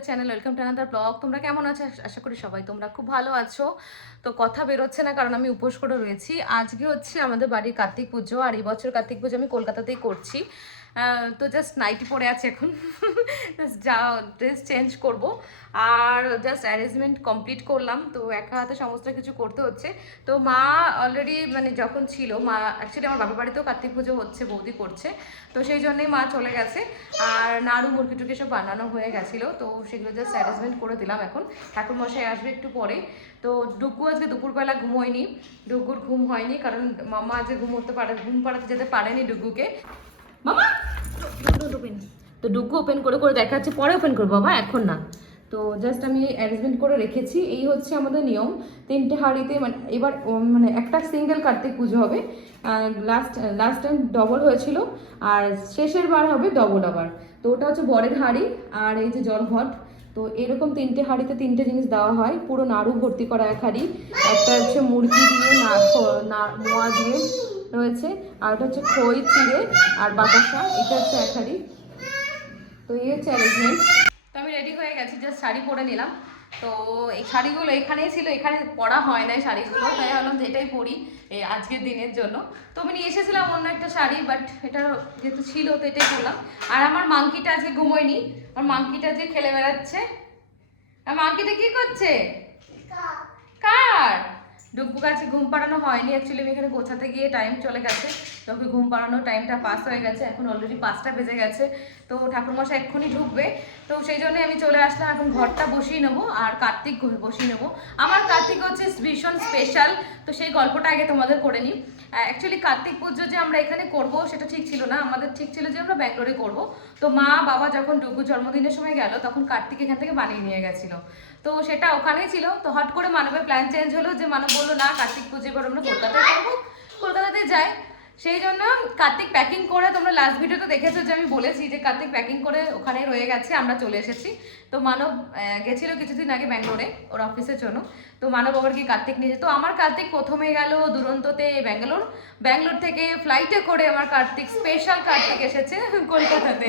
Your channel, welcome to another blog. তোমরা কেমন আছো? আশা করি সবাই তোমরা খুব ভালো আছো। তো কথা বেরোচ্ছে না কারণ আমি উপোস করে রয়েছি। আজকে হচ্ছে আমাদের বাড়ির কার্তিক পুজো, আর এই বছর কার্তিক পুজো আমি কলকাতাতেই করছি। তো জাস্ট নাইটি পরে আছি এখন। জাস্ট যা ড্রেস চেঞ্জ করব, আর জাস্ট অ্যারেঞ্জমেন্ট কমপ্লিট করলাম। তো একা হাতে সমস্ত কিছু করতে হচ্ছে। তো মা অলরেডি মানে যখন ছিল, মা অ্যাকচুয়ালি আমার বাবার বাড়িতেও কার্তিক পুজো হচ্ছে, বৌদি করছে, তো সেই জন্যই মা চলে গেছে। আর নাড়ু মুরগি টুকি সব বানানো হয়ে গেছিলো, তো সেগুলো জাস্ট অ্যারেঞ্জমেন্ট করে দিলাম। এখন ঠাকুর মশাই আসবে একটু পরে। তো ডুগু আজকে দুপুরবেলা ঘুমোয়নি, ডুগুর ঘুম হয়নি কারণ মামা আজকে ঘুম পাড়াতে যেতে পারেনি ডুগুকে। মামা ওপেন, তো ডুগু ওপেন করে করে দেখাচ্ছে, পরে ওপেন করবো বাবা, এখন না। তো জাস্ট আমি অ্যারেঞ্জমেন্ট করে রেখেছি। এই হচ্ছে আমাদের নিয়ম, তিনটে হাঁড়িতে মানে এবার মানে একটা সিঙ্গেল কার্তিক পুজো হবে। লাস্ট টাইম ডবল হয়েছিল, আর শেষের বার হবে ডবল আবার। তো ওটা হচ্ছে বরের হাঁড়ি, আর এই যে জলঘট। তো এরকম তিনটে হাঁড়িতে তিনটে জিনিস দেওয়া হয়, পুরো নাড়ু ভর্তি করা এক হাঁড়ি, একটা হচ্ছে মুরগি দিয়ে মোয়া দিয়ে রয়েছে, আর ওটা হচ্ছে খই চিড়ে আর বাতাসা, এটা হচ্ছে এক হাঁড়ি। তো এই হচ্ছে অ্যারেঞ্জমেন্ট। তো আমি রেডি হয়ে গেছি, জাস্ট শাড়ি পরে নিলাম। তো এই শাড়িগুলো এখানেই ছিল, এখানে পরা হয় না শাড়িগুলো, তাই ভাবলাম যে এটাই পরি এই আজকের দিনের জন্য। তো আমি নিয়ে এসেছিলাম অন্য একটা শাড়ি, বাট এটা যেহেতু ছিল তো এটাই পরলাম। আর আমার মাংকিটা আজকে ঘুমোয়নি, আমার মাংকিটা আজকে খেলে বেড়াচ্ছে। আর মাংকিটা কি করছে? কার? ডুগু গাছে ঘুম পাড়ানো হয়নি, অ্যাকচুয়ালি আমি এখানে গোছাতে গিয়ে টাইম চলে গেছে, তো ওকে ঘুম পাড়ানোর টাইমটা পাস হয়ে গেছে, এখন অলরেডি 5টা বেজে গেছে। তো ঠাকুরমশাই এক্ষুনি ঢুকবে, তো সেই জন্যই আমি চলে আসলাম। এখন ঘরটা বসিয়ে নেবো আর কার্তিক বসিয়ে নেবো। আমার কার্তিক হচ্ছে ভীষণ স্পেশাল, তো সেই গল্পটা আগে তোমাদের করে নিই। অ্যাকচুয়ালি কার্তিক পুজো যে আমরা এখানে করব সেটা ঠিক ছিল না, আমাদের ঠিক ছিল যে আমরা ব্যাঙ্গালোরে করব। তো মা বাবা যখন ডুগু জন্মদিনের সময় গেল, তখন কার্তিক এখান থেকে বানিয়ে নিয়ে গেছিলো, তো সেটা ওখানেই ছিল। তো হট করে মানবের প্ল্যান চেঞ্জ হলো, যে মানব বললো না কার্তিক পুজো এবার আমরা কলকাতায় করবো, কলকাতাতে যাই। সেই জন্য কার্তিক প্যাকিং করে, তোমরা লাস্ট ভিডিওতে দেখেছো যে আমি বলেছি যে কার্তিক প্যাকিং করে ওখানেই রয়ে গেছে, আমরা চলে এসেছি। তো মানব গেছিল কিছুদিন আগে ব্যাঙ্গালোরে ওর অফিসের জন্য, তো মানব আবার কি কার্তিক নিয়ে, তো আমার কার্তিক প্রথমে গেল দুরন্ততে ব্যাঙ্গালোর থেকে ফ্লাইটে করে আমার কার্তিক, স্পেশাল কার্তিক এসেছে কলকাতাতে।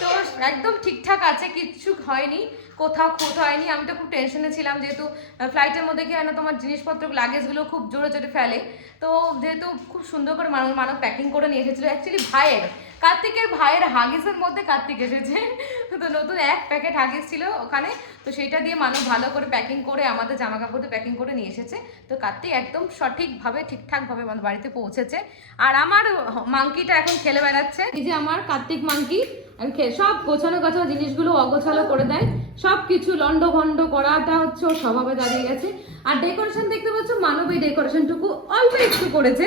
তো একদম ঠিকঠাক আছে, কিচ্ছু হয়নি, কোথাও খুঁত হয়নি। আমি তো খুব টেনশনে ছিলাম, যেহেতু ফ্লাইটের মধ্যে কি হয় না, তোমার জিনিসপত্র লাগেজগুলো খুব জোরে জোরে ফেলে। তো যেহেতু খুব সুন্দর করে মানব প্যাকিং করে নিয়ে এসেছিলো, অ্যাকচুয়ালি কার্তিকের ভাইয়ের হাগিসের মধ্যে কার্তিক এসেছে। তো নতুন এক প্যাকেট হাগিস ছিল ওখানে, তো সেইটা দিয়ে মানব ভালো করে প্যাকিং করে আমাদের জামা কাপড় দিয়ে প্যাকিং করে নিয়ে এসেছে। তো কার্তিক একদম সঠিকভাবে ঠিকঠাকভাবে আমাদের বাড়িতে পৌঁছেছে। আর আমার মাংকিটা এখন খেলে বেড়াচ্ছে, এই যে আমার কার্তিক মাংকি সব গোছানো গোছানো জিনিসগুলো অগোছালো করে দেয়, সব কিছু লন্ড ভন্ড করাটা হচ্ছে ওর স্বভাবে দাঁড়িয়ে গেছে। আর ডেকোরেশন দেখতে পাচ্ছ, মানব এই ডেকোরেশনটুকু অল্প একটু করেছে,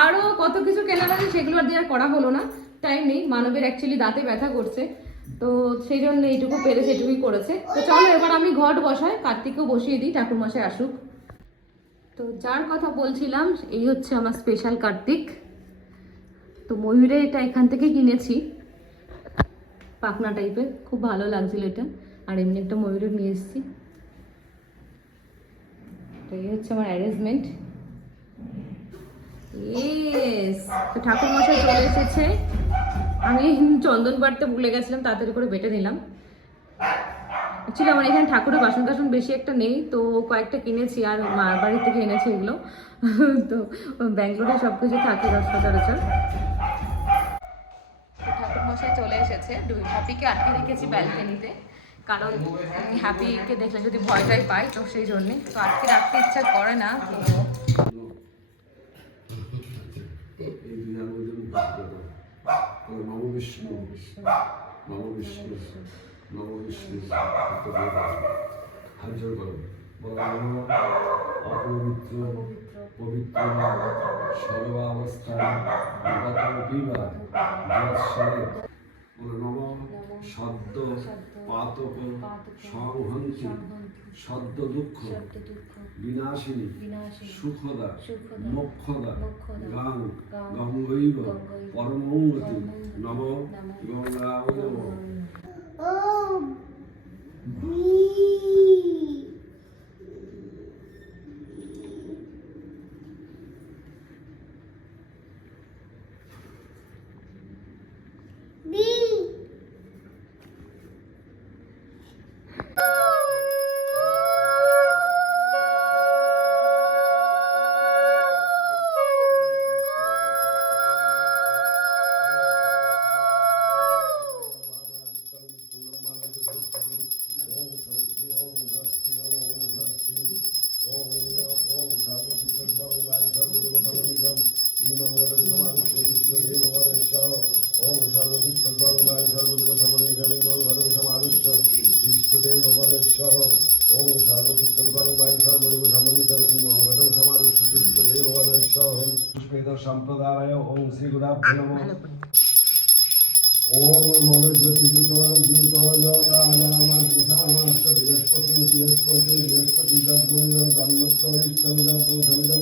আরও কত কিছু কেনার আছে সেগুলো আর দিয়ে করা হলো না, টাইম নেই। মানবের অ্যাকচুয়ালি দাঁতে ব্যথা করছে, তো সেই জন্য এইটুকু পেরেছে, এটুকুই করেছে। তো চলো এবার আমি ঘট বসাই, কার্তিককেও বসিয়ে দিই, ঠাকুরমশাই আসুক। তো যার কথা বলছিলাম, এই হচ্ছে আমার স্পেশাল কার্তিক। তো ময়ূরে এটা এখান থেকে কিনেছি, পাখনা টাইপের, খুব ভালো লাগছিল এটা। আর এমনি একটা ময়ূরের নিয়ে এসেছি। তো এই হচ্ছে আমার অ্যারেঞ্জমেন্ট। ইয়েস, তো ঠাকুর মশাই চলে এসেছে। আমি চন্দন বাটতে ভুলে গেছিলাম, তাড়াতাড়ি করে বেটে নিলাম। অ্যাকচুয়ালি আমার এখানে ঠাকুরের বাসন টাসন বেশি একটা নেই, তো কয়েকটা কিনেছি, আর মার বাড়ি থেকে এনেছি এগুলো। তো ব্যাঙ্গালোরে সব কিছু থাকে সচরাচর। ঠাকুর মশাই চলে এসেছে, হ্যাপিকে আটকে রেখেছি ব্যালকনিতে, কারণ হ্যাপিকে দেখলে যদি ভয়টাই পাই, তো সেই জন্যে তো আটকে রাখতে ইচ্ছা করে না। তো অপবিত্র পবিত্র সর্বাবস্থায় নম সদ্য পাতক সংহন্তি সদ্য দুঃখ বিনাশিনী সুখদা মোক্ষদা গাং গঙ্গৈব পরমৌগতি নম গঙ্গায় নমঃ। মঙ্গলম সমারুষ্য বিষ্ণুদেব ভগবানেশ্বর ওম সর্বতীর্থদ্বর্মায় সর্বদেব সমন্বিতমি মঙ্গলম সমারুষ্য বিষ্ণুদেব ভগবানেশ্বর ওম সর্বতীর্থদ্বর্মায় সর্বদেব সমন্বিতমি মঙ্গলম সমারুষ্য বিষ্ণুদেব ভগবানেশ্বর পুষ্পেদ সম্প্রদায় ওম শ্রী গুরাভ্যো নমঃ ওম মনুষ্যতিযুতযুতযতানামাশ্রসামাশ্র বৃহস্পতি বৃহস্পতি বৃহস্পতি যজ্ঞ তন্নত্তরিষ্টং যজ্ঞ সমিদং